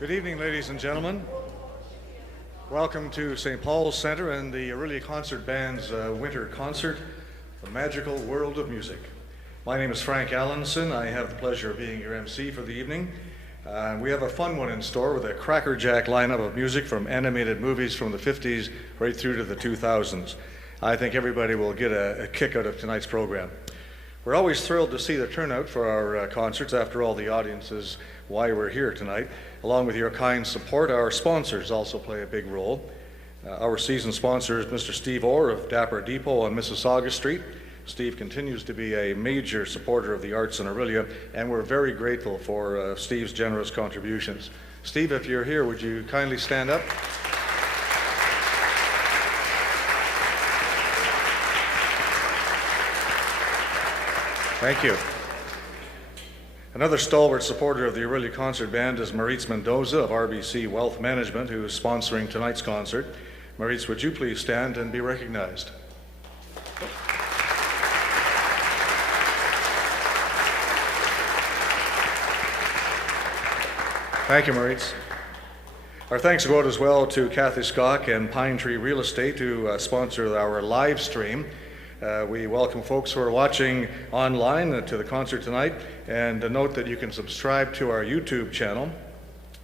Good evening, ladies and gentlemen. Welcome to St. Paul's Centre and the Orillia Concert Band's winter concert, The Magical World of Music. My name is Frank Allenson. I have the pleasure of being your MC for the evening. We have a fun one in store with a crackerjack lineup of music from animated movies from the 50s right through to the 2000s. I think everybody will get a kick out of tonight's program. We're always thrilled to see the turnout for our concerts. After all, the audience is why we're here tonight. Along with your kind support, our sponsors also play a big role. Our season sponsor is Mr. Steve Orr of Dapper Depot on Mississauga Street. Steve continues to be a major supporter of the arts in Orillia, and we're very grateful for Steve's generous contributions. Steve, if you're here, would you kindly stand up? Thank you. Another stalwart supporter of the Orillia Concert Band is Maurice Mendoza of RBC Wealth Management, who is sponsoring tonight's concert. Maurice, would you please stand and be recognized? Thank you, Maurice. Our thanks go out as well to Kathy Skock and Pine Tree Real Estate, who sponsor our live stream. We welcome folks who are watching online to the concert tonight, and note that you can subscribe to our YouTube channel.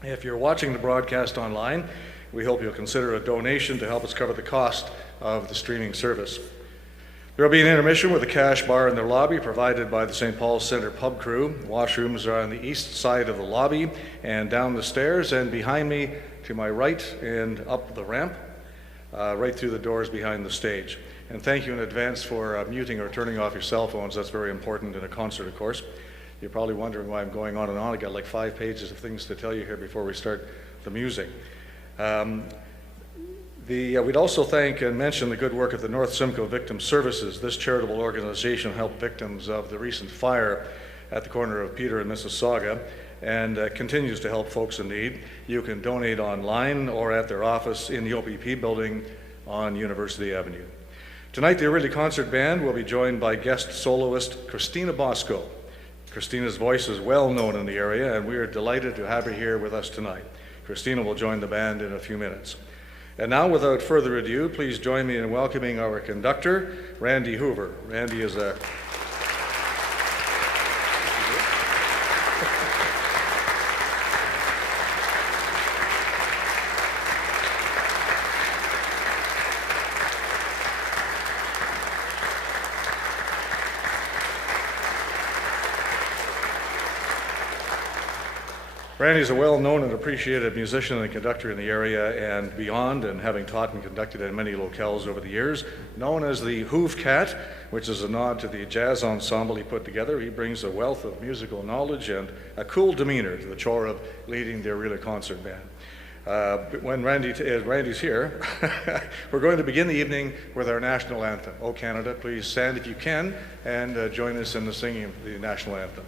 If you're watching the broadcast online, we hope you'll consider a donation to help us cover the cost of the streaming service. There will be an intermission with a cash bar in the lobby provided by the St. Paul's Centre pub crew. Washrooms are on the east side of the lobby and down the stairs, and behind me to my right and up the ramp, right through the doors behind the stage. And thank you in advance for muting or turning off your cell phones. That's very important in a concert, of course. You're probably wondering why I'm going on and on. I got like 5 pages of things to tell you here before we start the music. We'd also thank and mention the good work of the North Simcoe Victim Services. This charitable organization helped victims of the recent fire at the corner of Peter and Mississauga, and continues to help folks in need. You can donate online or at their office in the OPP building on University Avenue. Tonight, the Orillia Concert Band will be joined by guest soloist Christina Bosco. Christina's voice is well known in the area, and we are delighted to have her here with us tonight. Christina will join the band in a few minutes. And now, without further ado, please join me in welcoming our conductor, Randy Hoover. Randy is a Randy's a well-known and appreciated musician and conductor in the area and beyond, and having taught and conducted in many locales over the years. Known as the Hoove Cat, which is a nod to the jazz ensemble he put together, he brings a wealth of musical knowledge and a cool demeanor to the chore of leading the Orillia Concert Band. When Randy's here, we're going to begin the evening with our national anthem. O Canada, please stand if you can and join us in the singing of the national anthem.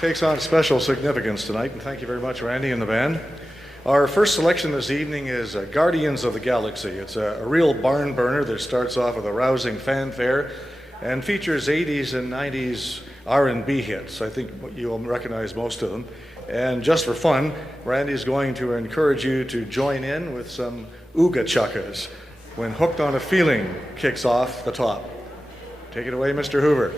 Takes on special significance tonight, and thank you very much, Randy and the band. Our first selection this evening is Guardians of the Galaxy. It's a real barn burner that starts off with a rousing fanfare and features 80s and 90s R&B hits. I think you'll recognize most of them. And just for fun, Randy's going to encourage you to join in with some ooga chuckas when Hooked on a Feeling kicks off the top. Take it away, Mr. Hoover.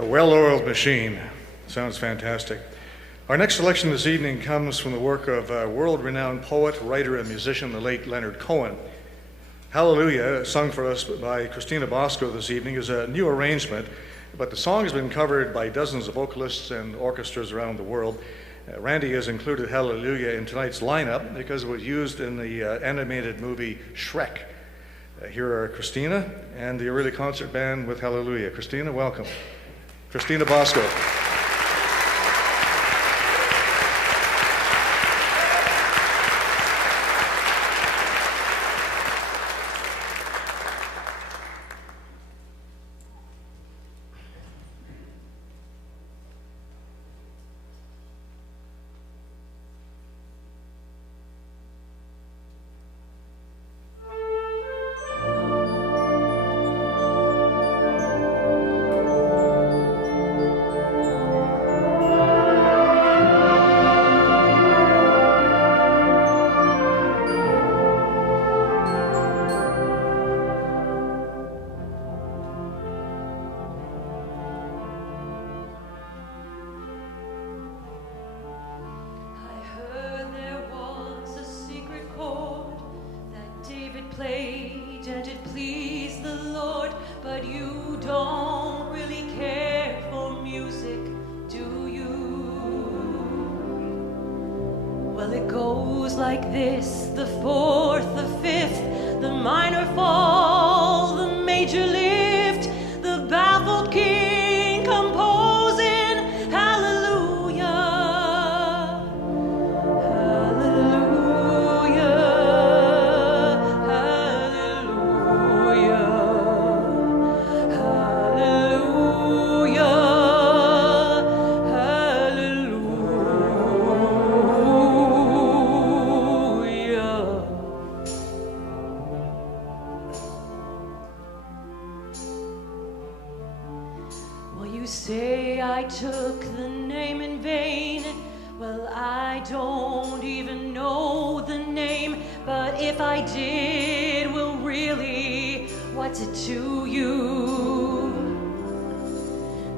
A well-oiled machine. Sounds fantastic. Our next selection this evening comes from the work of world-renowned poet, writer, and musician, the late Leonard Cohen. Hallelujah, sung for us by Christina Bosco this evening, is a new arrangement, but the song has been covered by dozens of vocalists and orchestras around the world. Randy has included Hallelujah in tonight's lineup because it was used in the animated movie Shrek. Here are Christina and the Orillia Concert Band with Hallelujah. Christina, welcome. Chistina Bosco. And it pleased the Lord, but you don't really care for music, do you? Well, it goes like this: the fourth, the fifth, the minor fall, the major lift, the baffled king composing hallelujah. Say I took the name in vain. Well, I don't even know the name, but if I did, well, really, what's it to you?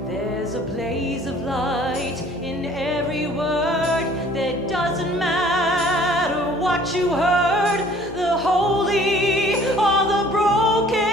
There's a blaze of light in every word. That doesn't matter what you heard, the holy or the broken.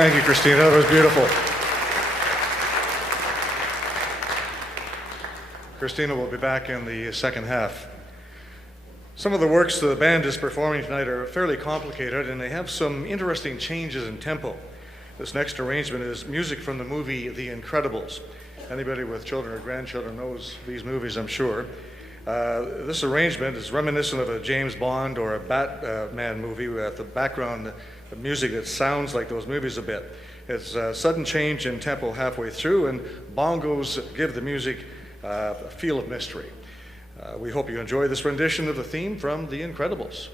Thank you, Christina. That was beautiful. Christina will be back in the second half. Some of the works the band is performing tonight are fairly complicated, and they have some interesting changes in tempo. This next arrangement is music from the movie The Incredibles. Anybody with children or grandchildren knows these movies, I'm sure. This arrangement is reminiscent of a James Bond or a Batman movie with the background music that sounds like those movies a bit. It's a sudden change in tempo halfway through, and bongos give the music a feel of mystery. We hope you enjoy this rendition of the theme from The Incredibles.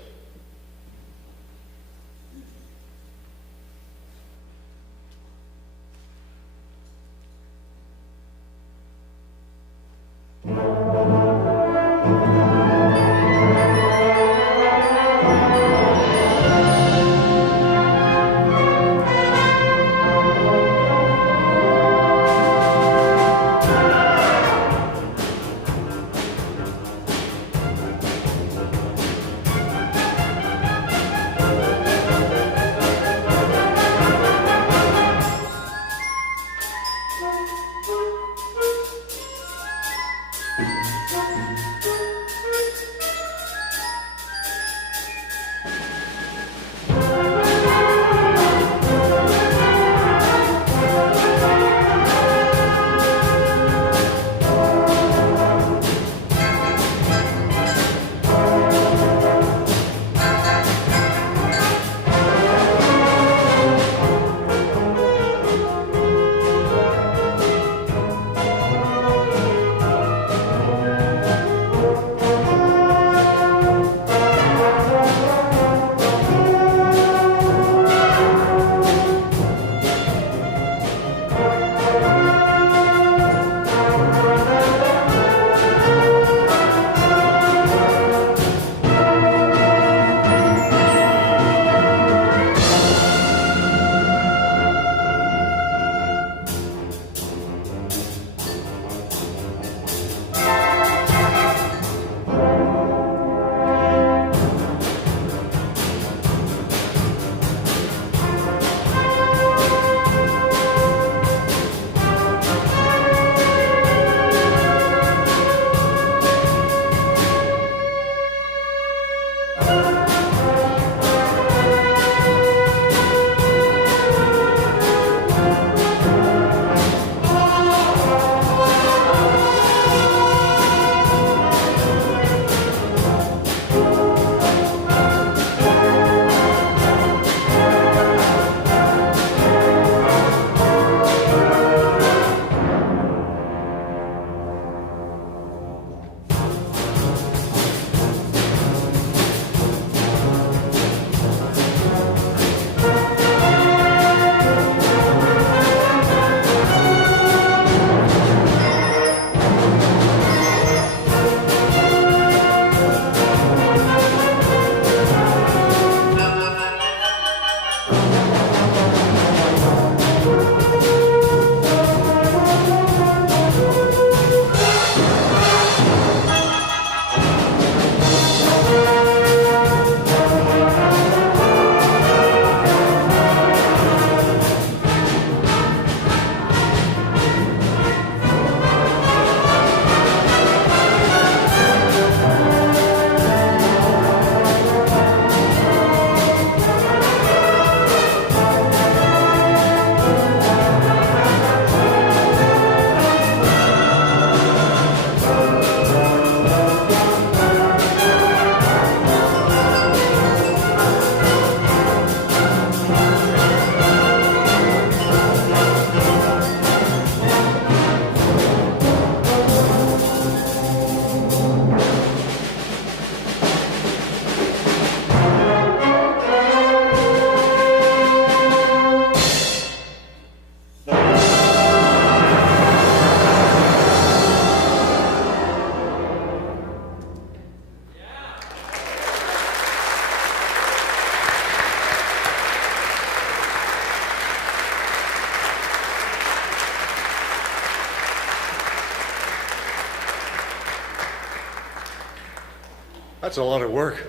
That's a lot of work.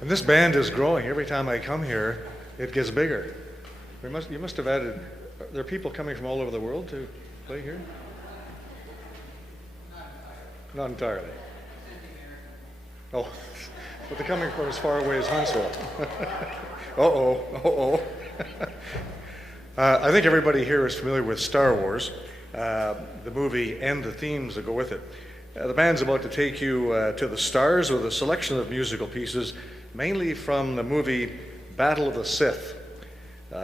And this band is growing. Every time I come here, it gets bigger. You must have added, there are people coming from all over the world to play here? Not entirely. Oh, but they're coming from as far away as Huntsville. Uh-oh. I think everybody here is familiar with Star Wars, the movie and the themes that go with it. The band's about to take you to the stars with a selection of musical pieces, mainly from the movie Battle of the Sith,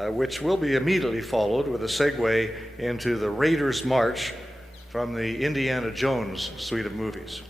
which will be immediately followed with a segue into the Raiders March from the Indiana Jones suite of movies.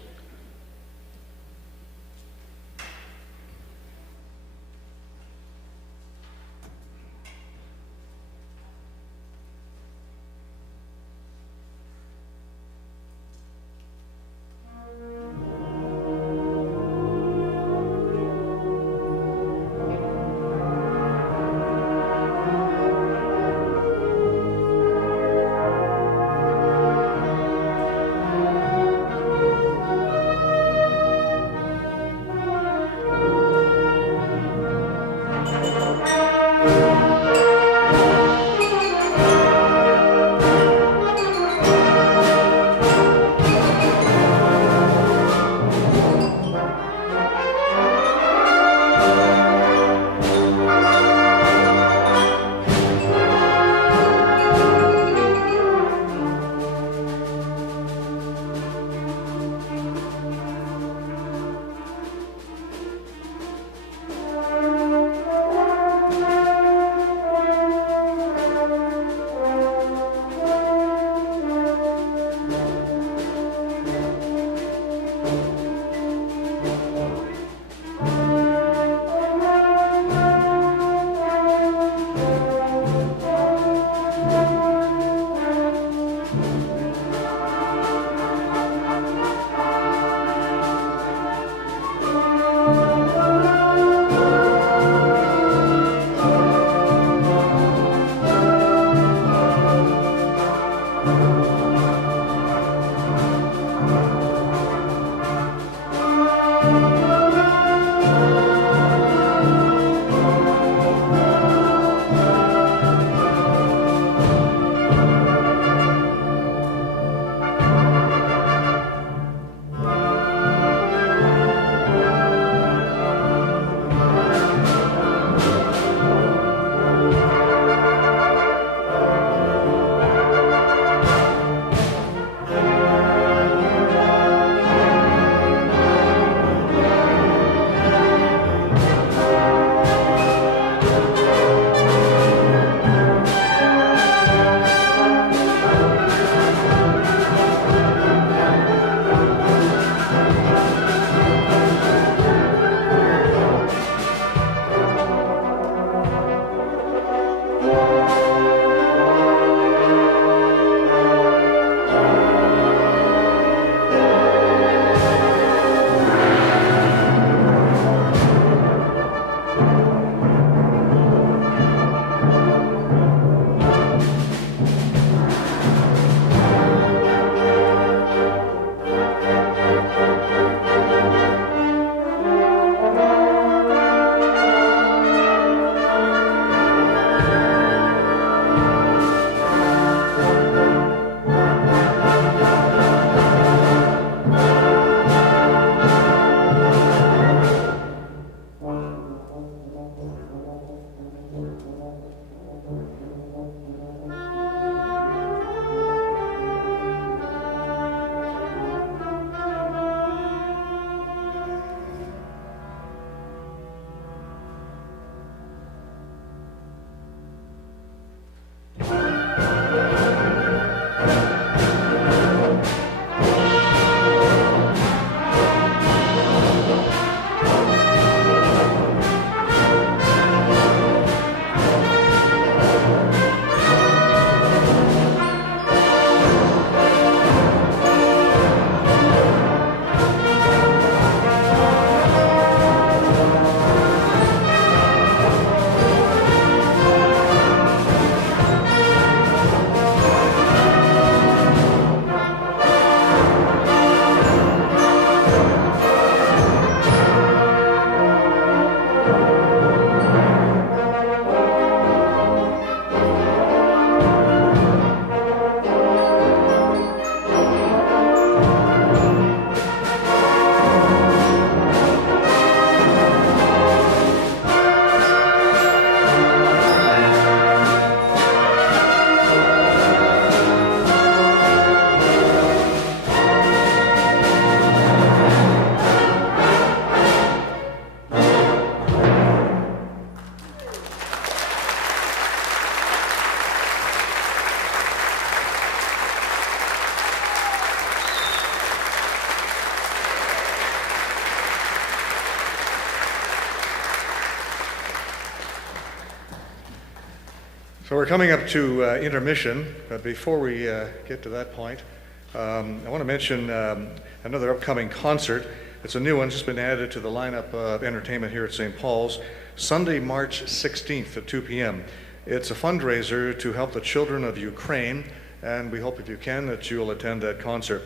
So we're coming up to intermission, but before we get to that point, I want to mention another upcoming concert. It's a new one, just been added to the lineup of entertainment here at St. Paul's, Sunday, March 16th at 2 p.m. It's a fundraiser to help the children of Ukraine, and we hope if you can that you'll attend that concert.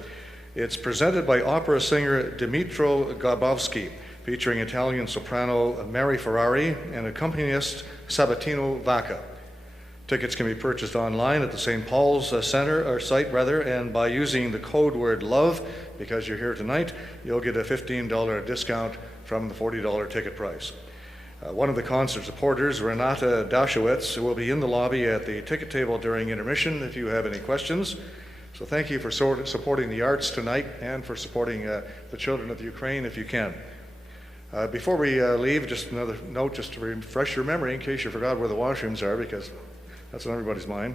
It's presented by opera singer Dmitro Garbowski, featuring Italian soprano Mary Ferrari and accompanist Sabatino Vaca. Tickets can be purchased online at the St. Paul's site, and by using the code word LOVE, because you're here tonight, you'll get a $15 discount from the $40 ticket price. One of the concert supporters, Renata Dashowitz, will be in the lobby at the ticket table during intermission if you have any questions. So thank you for supporting the arts tonight and for supporting the children of Ukraine if you can. Before we leave, just another note just to refresh your memory in case you forgot where the washrooms are, because that's on everybody's mind.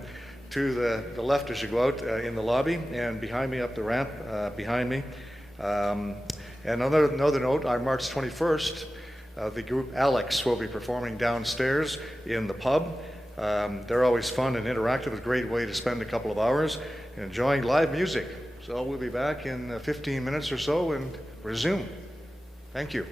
To the left as you go out in the lobby, and behind me up the ramp behind me. And another note, on March 21st, the group Alex will be performing downstairs in the pub. They're always fun and interactive, a great way to spend a couple of hours enjoying live music. So we'll be back in 15 minutes or so and resume. Thank you.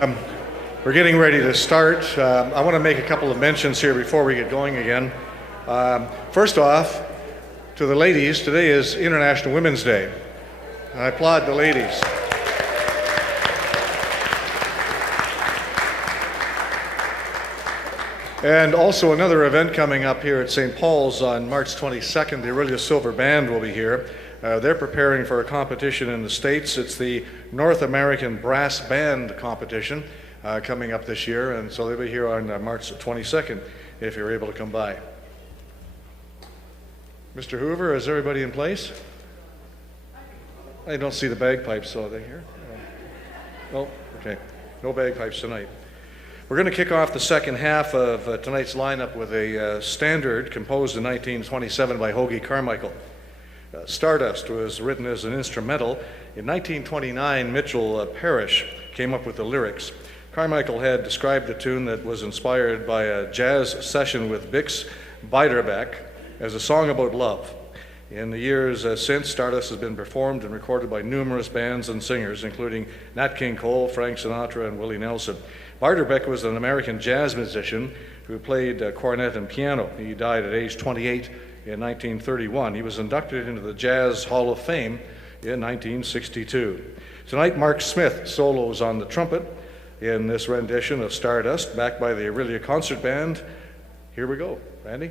We're getting ready to start. I want to make a couple of mentions here before we get going again. First off, to the ladies, today is International Women's Day. I applaud the ladies. And also another event coming up here at St. Paul's on March 22nd. The Orillia Silver Band will be here. They're preparing for a competition in the States. It's the North American Brass Band Competition coming up this year, and so they'll be here on March 22nd if you're able to come by. Mr. Hoover, is everybody in place? I don't see the bagpipes, so are they here? Oh, okay. No bagpipes tonight. We're going to kick off the second half of tonight's lineup with a standard composed in 1927 by Hoagie Carmichael. Stardust was written as an instrumental. In 1929, Mitchell Parrish came up with the lyrics. Carmichael had described the tune that was inspired by a jazz session with Bix Beiderbecke as a song about love. In the years since, Stardust has been performed and recorded by numerous bands and singers, including Nat King Cole, Frank Sinatra, and Willie Nelson. Beiderbecke was an American jazz musician who played cornet and piano. He died at age 28 in 1931. He was inducted into the Jazz Hall of Fame in 1962. Tonight, Mark Smith solos on the trumpet in this rendition of Stardust, backed by the Orillia Concert Band. Here we go. Randy?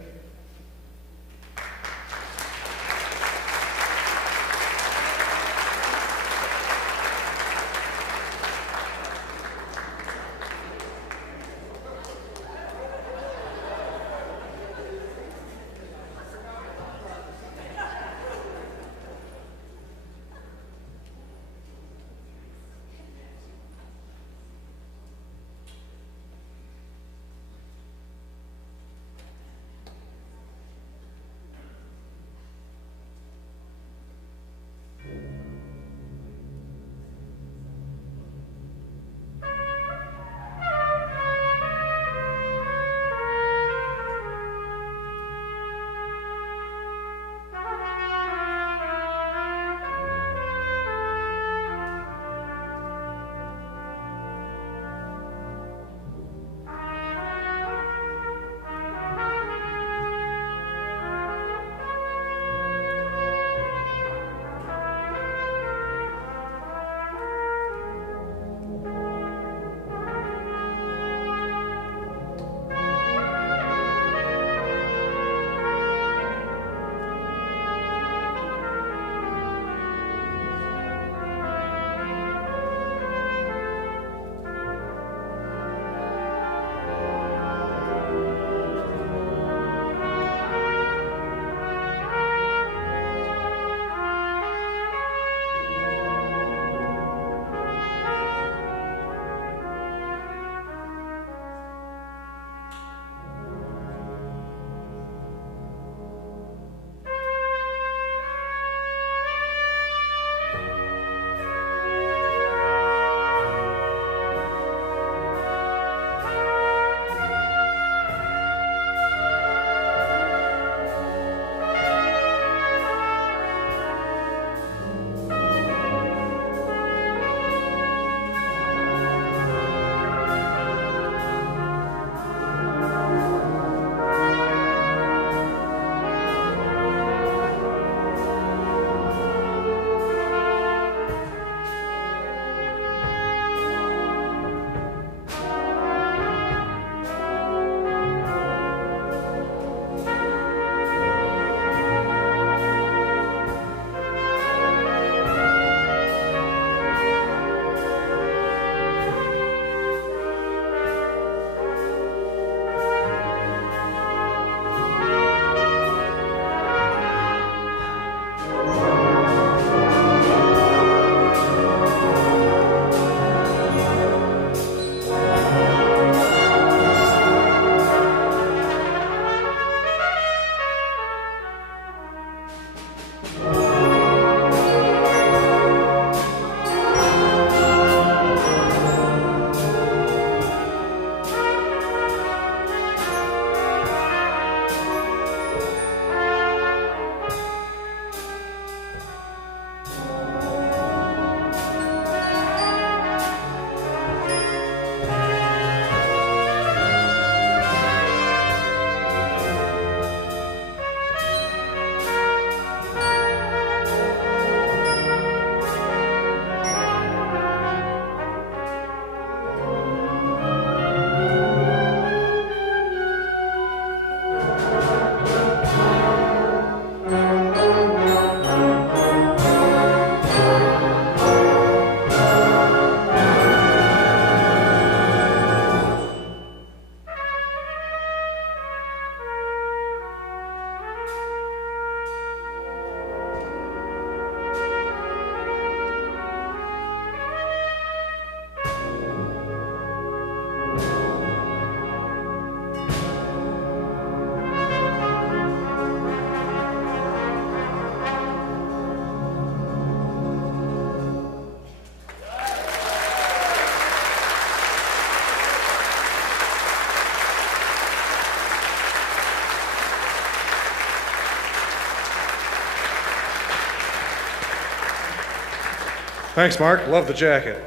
Thanks, Mark. Love the jacket.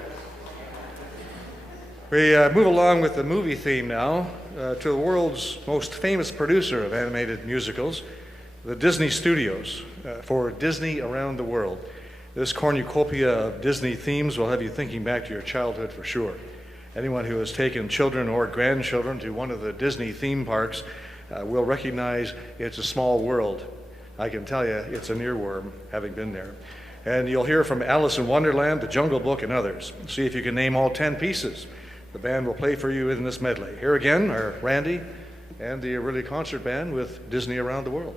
We move along with the movie theme now to the world's most famous producer of animated musicals, the Disney Studios, for Disney Around the World. This cornucopia of Disney themes will have you thinking back to your childhood for sure. Anyone who has taken children or grandchildren to one of the Disney theme parks will recognize it's a small world. I can tell you it's an earworm, having been there. And you'll hear from Alice in Wonderland, The Jungle Book, and others. See if you can name all 10 pieces. The band will play for you in this medley. Here again are Randy and the Orillia Concert Band with Disney Around the World.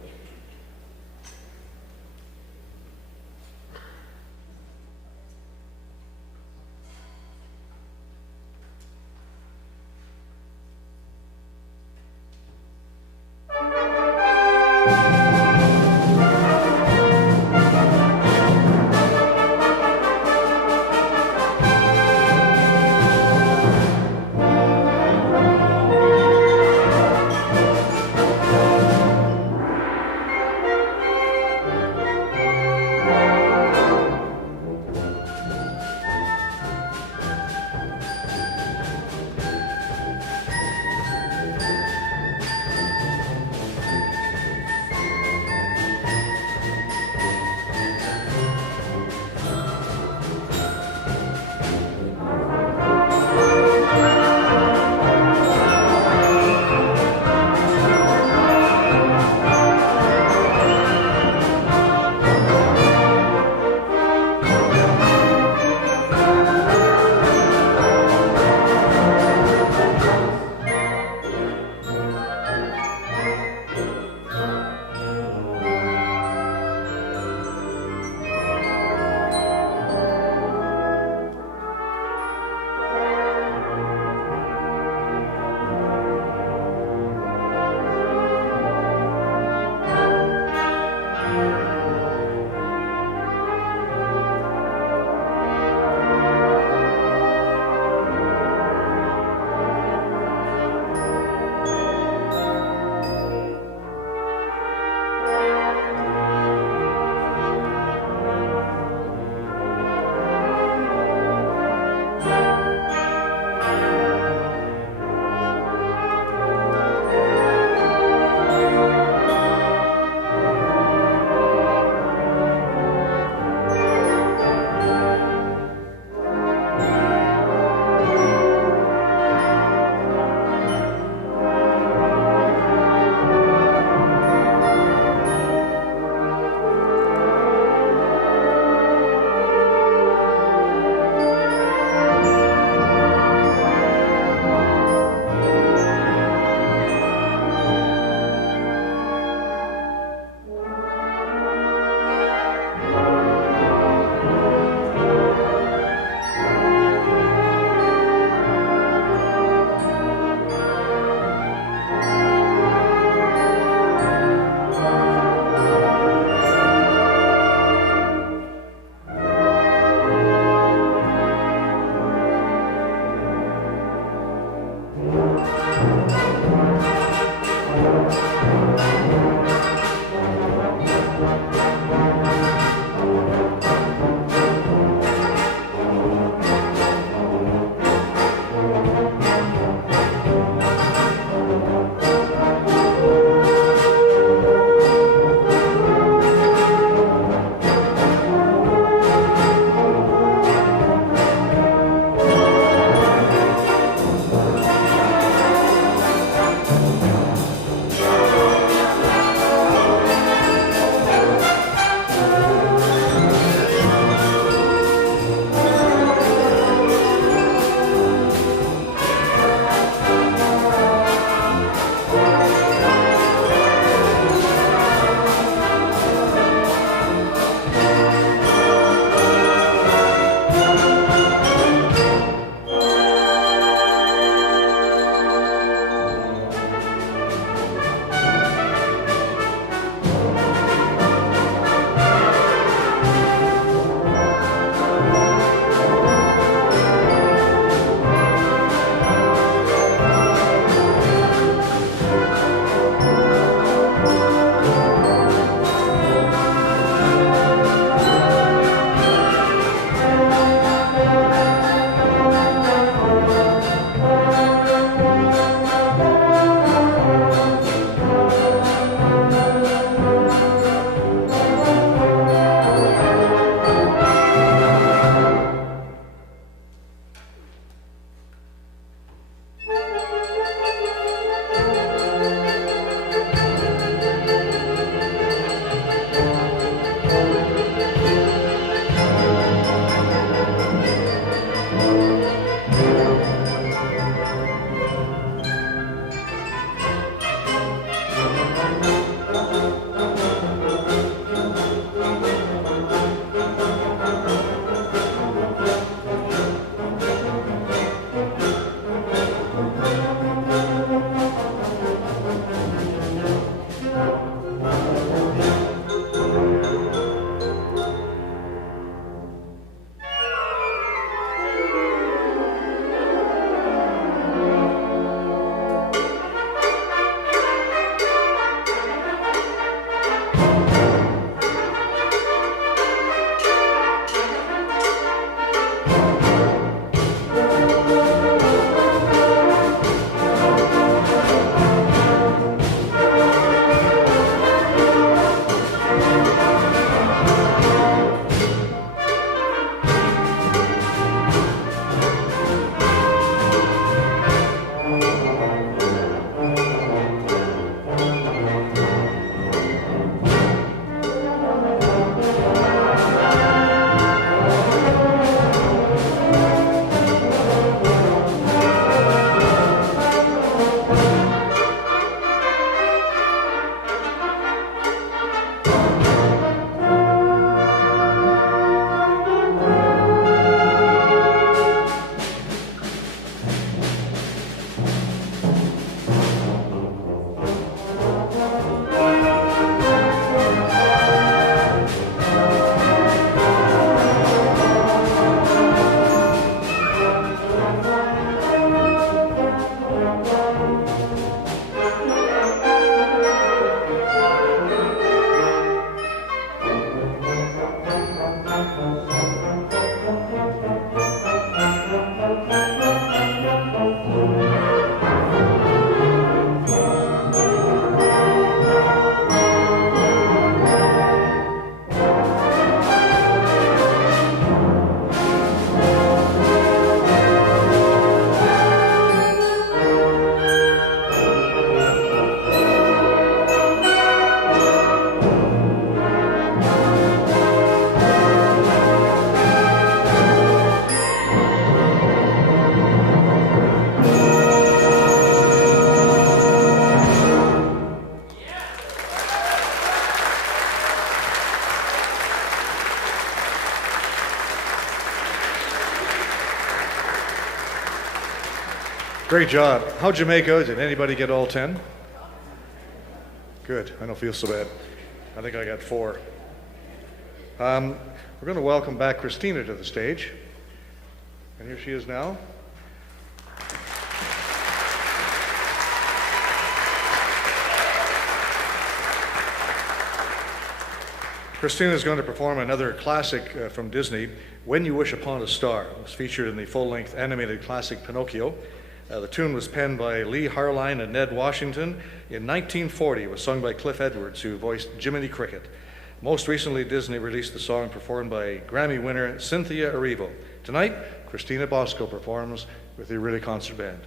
Great job. How'd you make out? Did anybody get all 10? Good. I don't feel so bad. I think I got 4. We're going to welcome back Christina to the stage. And here she is now. Christina is going to perform another classic from Disney, When You Wish Upon a Star. It was featured in the full-length animated classic Pinocchio. The tune was penned by Lee Harline and Ned Washington. In 1940, it was sung by Cliff Edwards, who voiced Jiminy Cricket. Most recently, Disney released the song performed by Grammy winner Cynthia Erivo. Tonight, Christina Bosco performs with the Orillia Concert Band.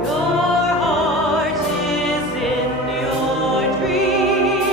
Your heart is in your dreams.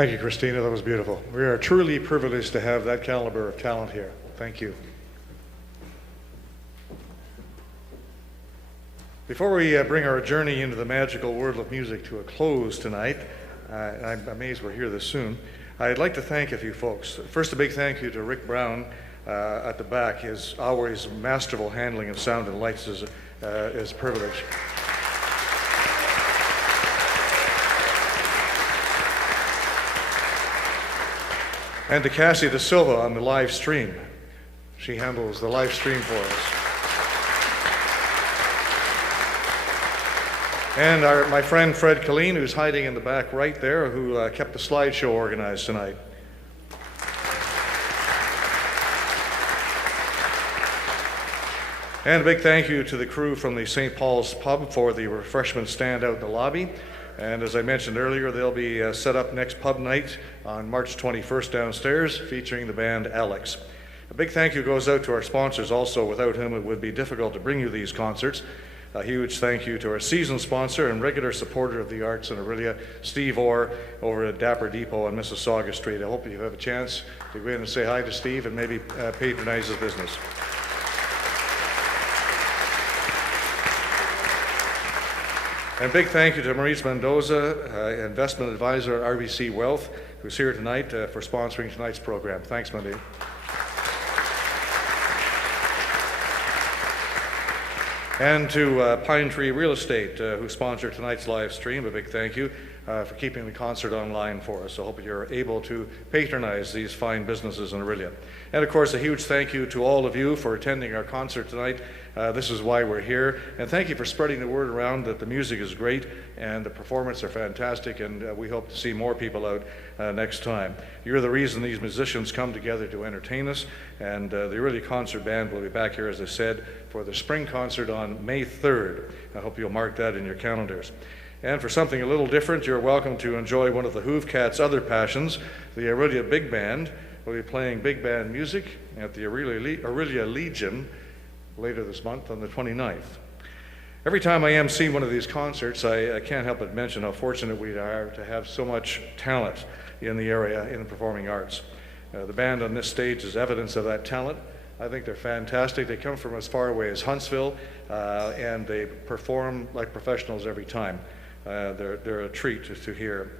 Thank you, Christina. That was beautiful. We are truly privileged to have that caliber of talent here. Thank you. Before we bring our journey into the magical world of music to a close tonight, I'm amazed we're here this soon, I'd like to thank a few folks. First, a big thank you to Rick Brown at the back. His always masterful handling of sound and lights is a privilege. And to Cassie De Silva on the live stream. She handles the live stream for us. And my friend Fred Colleen, who's hiding in the back right there, who kept the slideshow organized tonight. And a big thank you to the crew from the St. Paul's Pub for the refreshment stand out in the lobby. And as I mentioned earlier, they'll be set up next pub night on March 21st downstairs, featuring the band Alex. A big thank you goes out to our sponsors also. Without whom it would be difficult to bring you these concerts. A huge thank you to our season sponsor and regular supporter of the arts in Orillia, Steve Orr, over at Dapper Depot on Mississauga Street. I hope you have a chance to go in and say hi to Steve and maybe patronize his business. And big thank you to Maurice Mendoza, investment advisor at RBC Wealth, who's here tonight for sponsoring tonight's program. Thanks, Mandy. And to Pine Tree Real Estate, who sponsored tonight's live stream, a big thank you for keeping the concert online for us. I hope you're able to patronize these fine businesses in Orillia. And of course, a huge thank you to all of you for attending our concert tonight. This is why we're here. And thank you for spreading the word around that the music is great and the performances are fantastic, and we hope to see more people out next time. You're the reason these musicians come together to entertain us, and the Orillia Concert Band will be back here, as I said, for the spring concert on May 3rd. I hope you'll mark that in your calendars. And for something a little different, you're welcome to enjoy one of the Hoovcats' other passions. The Orillia Big Band will be playing big band music at the Orillia Legion later this month on the 29th. Every time I MC one of these concerts, I can't help but mention how fortunate we are to have so much talent in the area in the performing arts. The band on this stage is evidence of that talent. I think they're fantastic. They come from as far away as Huntsville, and they perform like professionals every time. They're a treat to hear.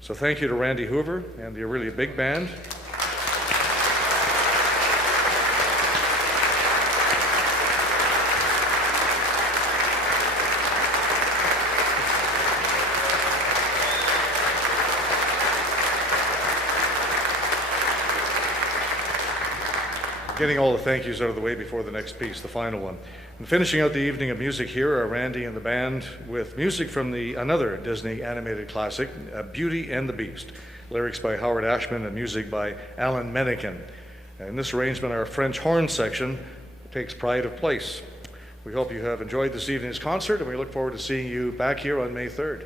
So thank you to Randy Hoover and the Orillia Big Band. Getting all the thank yous out of the way before the next piece, the final one. And finishing out the evening of music here are Randy and the band with music from another Disney animated classic, Beauty and the Beast. Lyrics by Howard Ashman and music by Alan Menken. In this arrangement, our French horn section takes pride of place. We hope you have enjoyed this evening's concert, and we look forward to seeing you back here on May 3rd.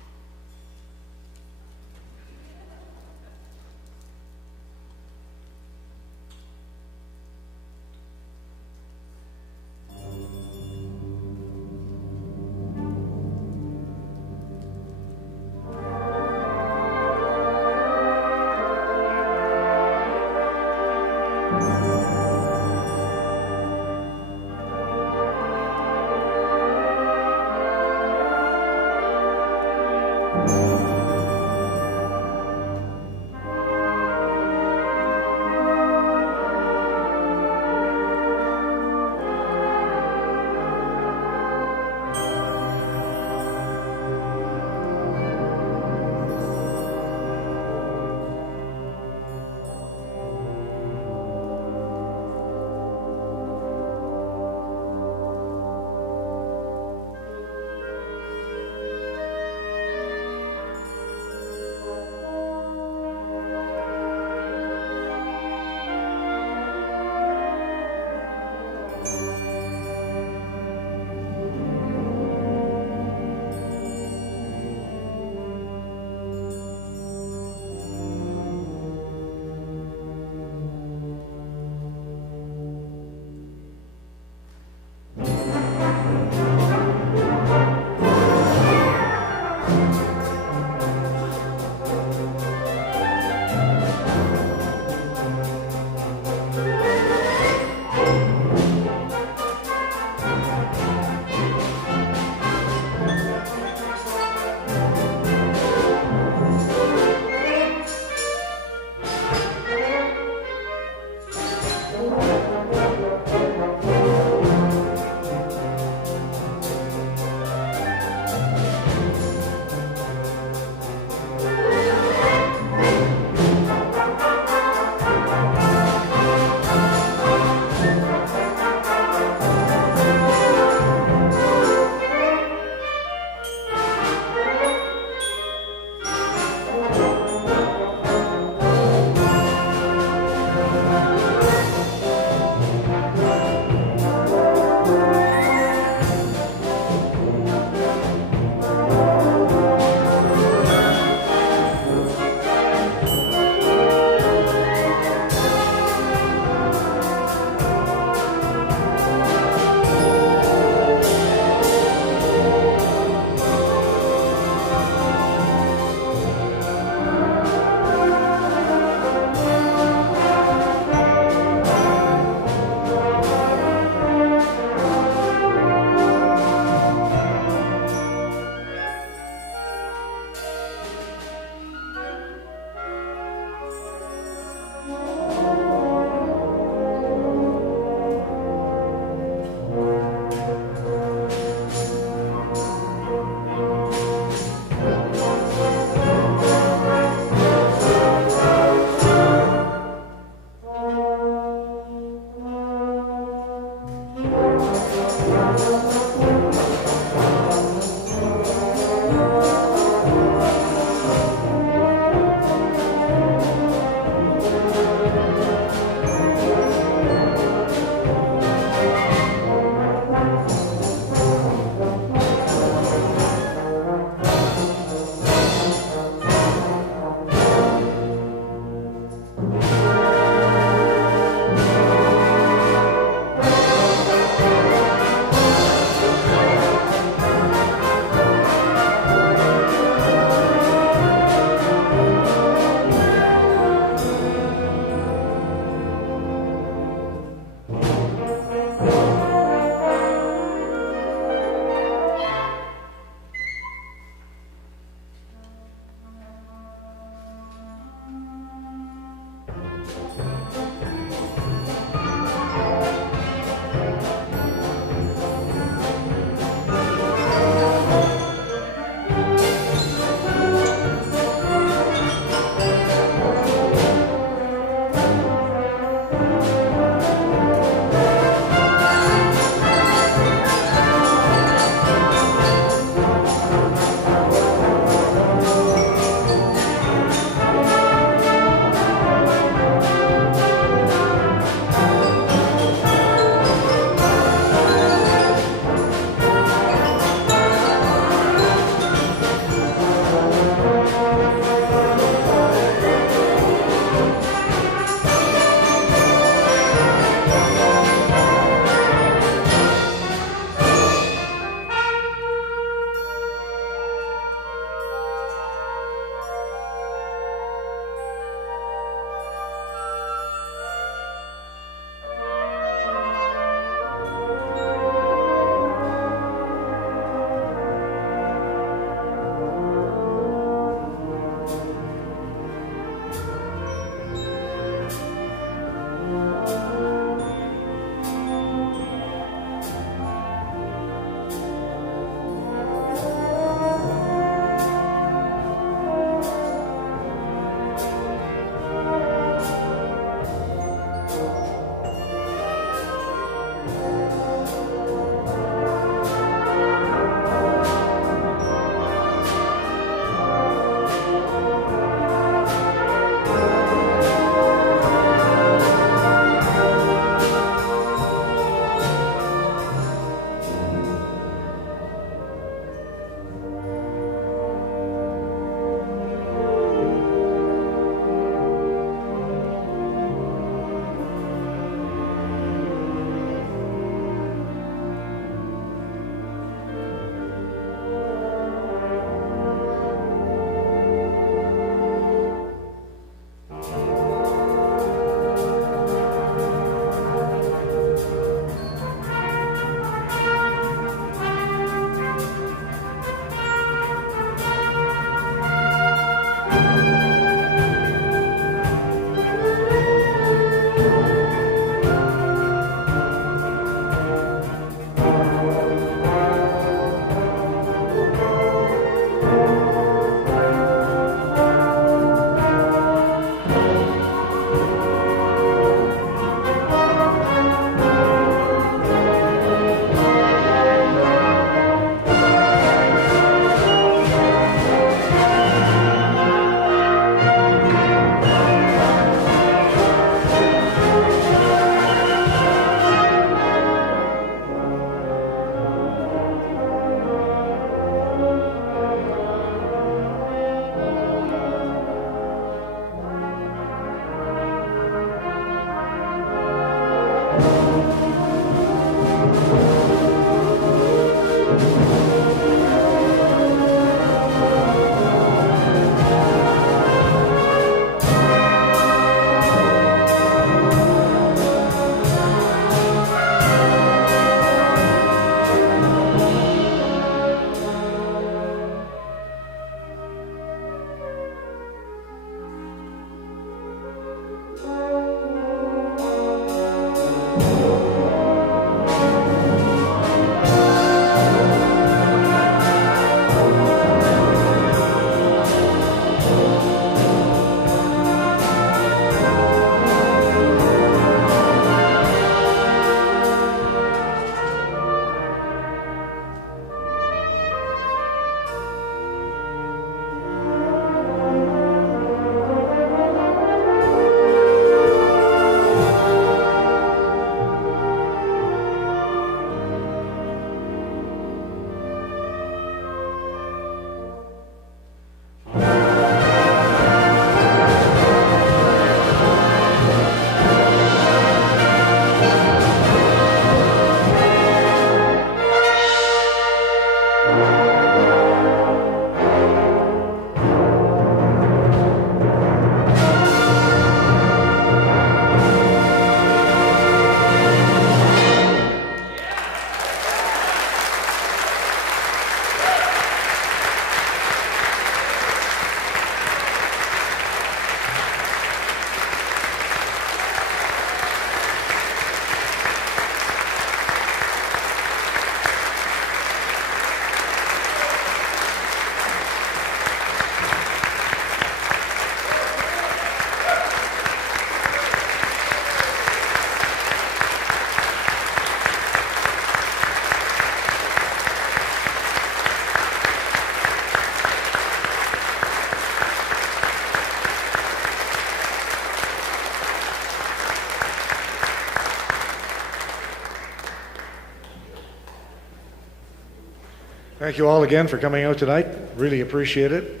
Thank you all again for coming out tonight. Really appreciate it.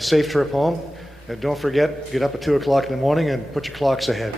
Safe trip home. And don't forget, get up at 2 o'clock in the morning and put your clocks ahead.